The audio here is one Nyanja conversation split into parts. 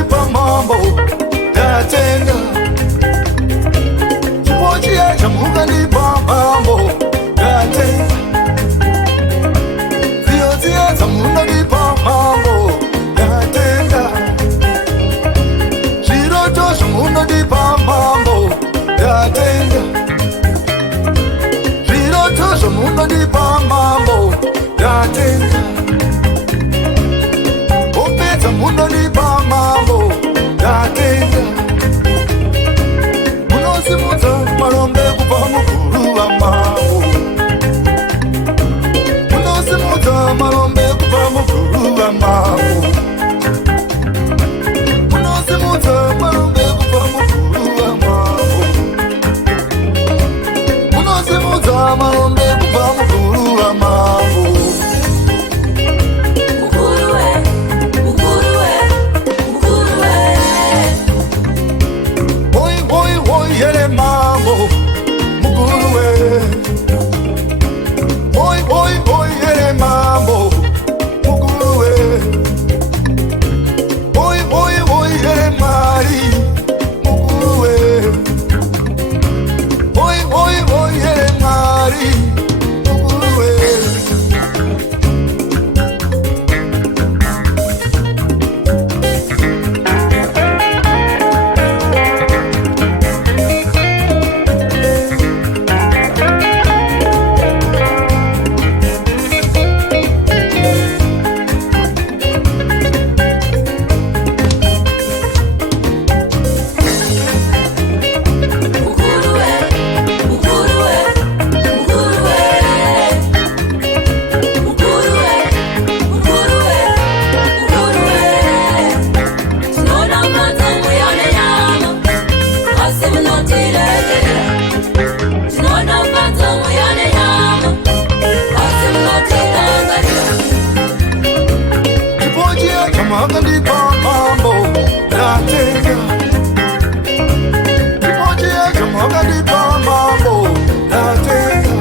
munondipa mambo ndatenda. Chipo chiye chamukandipa mambo ndatenda. Ziyo ziye chamunondipa mambo ndatenda. Chiroto chamunondipa mambo ndatenda. Chiroto chamunondipa mambo ndatenda. Munonipa mambo ndatenda. Munosimuza marombe kupa mukuru wa mambo. Munosimuza marombe kupa mukuru wa mambo. Munosimuza marombe kupa mukuru wa mambo. Munosimuza marombe kupa mukuru wa mambo. Yere mambo, Mukuruwe. Oi, oi, oi, yere mambo, Mukuruwe. Oi, oi, oi, yere mari, Mukuruwe. Oi, oi, oi, yere mari, Mukuruwe. Munondipa mambo ndatenda. Chipochiye munondipa mambo ndatenda.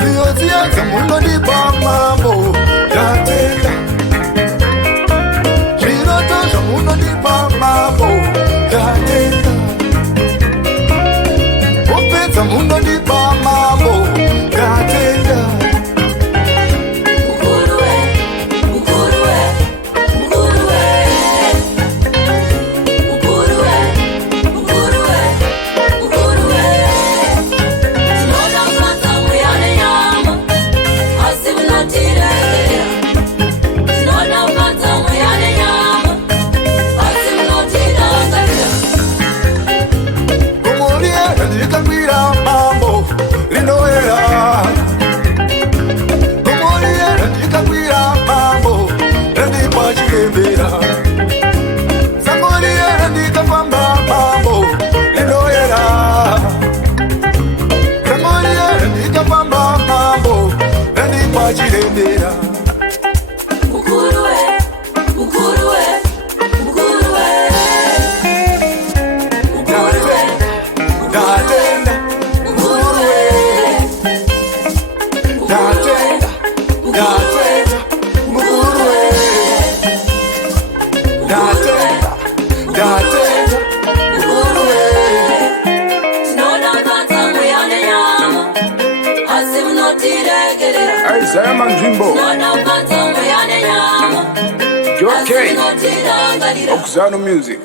Ziyo ziye munondipa mambo ndatenda. Chiroto munondipa mambo ndatenda. Upeta munondipa mambo ndatenda. Ndikakwira mambo rinoera. Kumoliera ndikakwira mambo randipa chirembera. Sangoliera ndikafamba mambo rinoera. Sangoliera ndikafamba mambo randipa chirembera. Mukuruwe, Mukuruwe, Mukuruwe. Ndatenda, Mukuruwe. Ndatenda, ndatenda, Mukuruwe. Ndatenda, ndatenda, Mukuruwe. Tinoda kwanza muyane nyama, asi munotiregerera. Isaiah Manzvimbo. Tinoda kwanza muyane nyama, asi Okay. munotirangarira. Oxano Music.